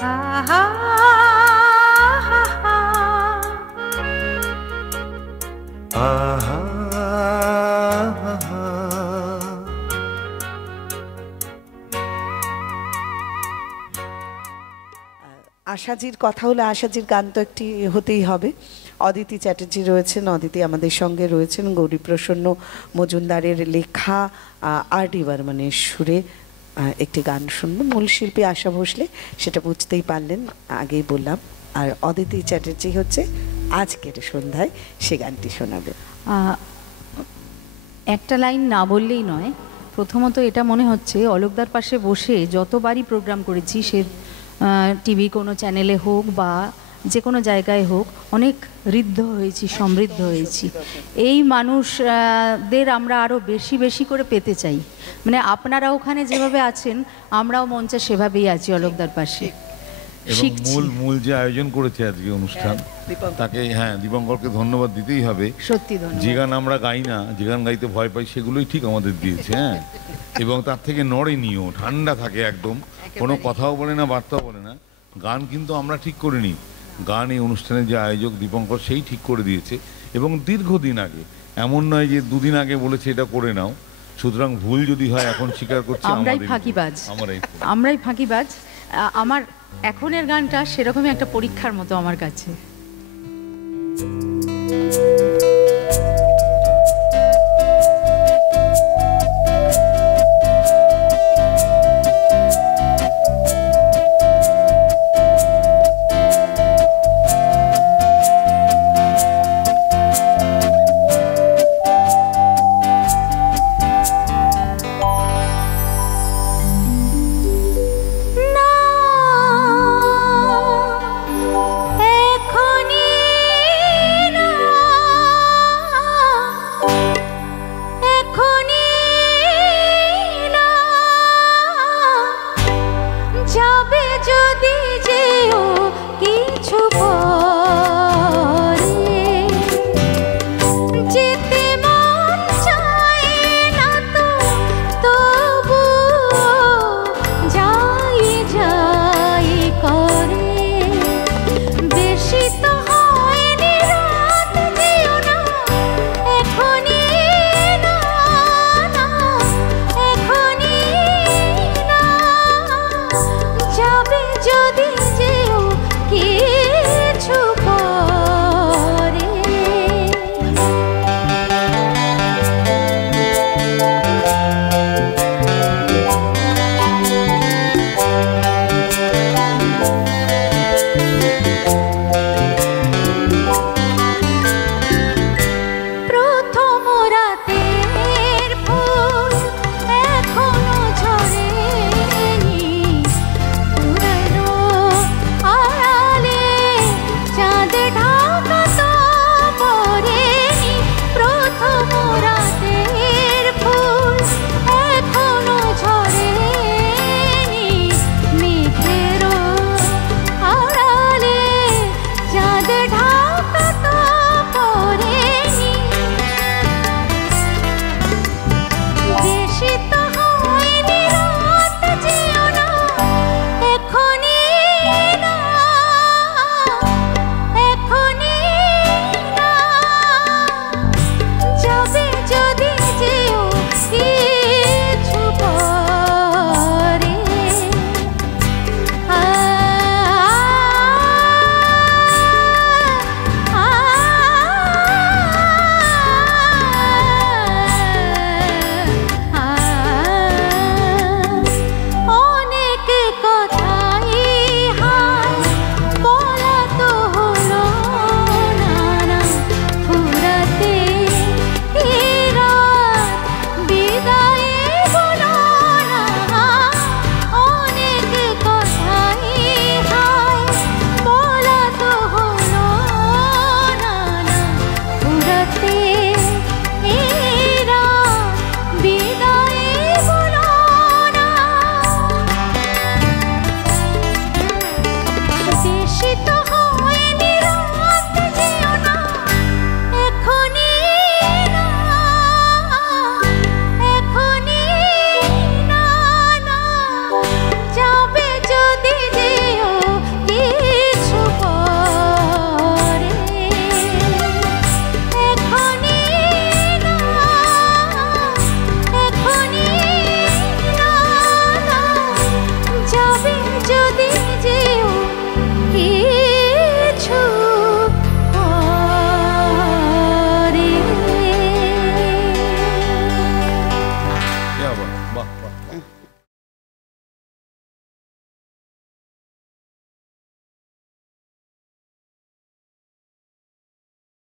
আহা আশাজির কথা হলে আশাজির গান তো একটি হতেই হবে। অদিতি চ্যাটার্জি রয়েছেন, অদিতি আমাদের সঙ্গে রয়েছেন। গৌরীপ্রসন্ন মজুমদারের লেখা আর.ডি. বর্মনের সুরে একটি গান শুনবো। মূল শিল্পী আশা ভোসলে, সেটা বুঝতেই পারলেন, আগেই বললাম। আর অদিতি চ্যাটার্জি হচ্ছে আজকের সন্ধ্যায় সে গানটি শোনাবে। একটা লাইন না বললেই নয়। প্রথমত এটা মনে হচ্ছে অলোকদার পাশে বসে যতবারই প্রোগ্রাম করেছি, সে টিভি কোনো চ্যানেলে হোক বা যে কোনো জায়গায় হোক, অনেক ঋদ্ধ হয়েছি, সমৃদ্ধ হয়েছি। এই মানুষদের আমরা আরও বেশি বেশি করে পেতে চাই। মানে আপনারা ওখানে যেভাবে আছেন, আমরাও মঞ্চে সেভাবেই আছি অলোকদার পাশে। এবং মূল যে আয়োজন করেছে আজকে অনুষ্ঠান, তাকে দীপঙ্করকে ধন্যবাদ দিতেই হবে। সত্যি ধন্যবাদ। যে গান আমরা গাই না, যে গান গাইতে ভয় পাই, সেগুলোই ঠিক আমাদের দিয়েছে। এবং তার থেকে নড়েনিও, ঠান্ডা থাকে একদম, কোনো কথাও বলে না, বার্তাও বলে না। গান কিন্তু আমরা ঠিক করে নিই। গান এই অনুষ্ঠানের যে আয়োজক দীপঙ্কর, সেই ঠিক করে দিয়েছে। এবং দীর্ঘদিন আগে, এমন নয় যে দুদিন আগে বলেছে এটা করে নাও। সুতরাং ভুল যদি হয় এখন স্বীকার করছি, আমরাই ফাঁকিবাজ। আমার এখনের গানটা সেরকমই একটা পরীক্ষার মতো আমার কাছে।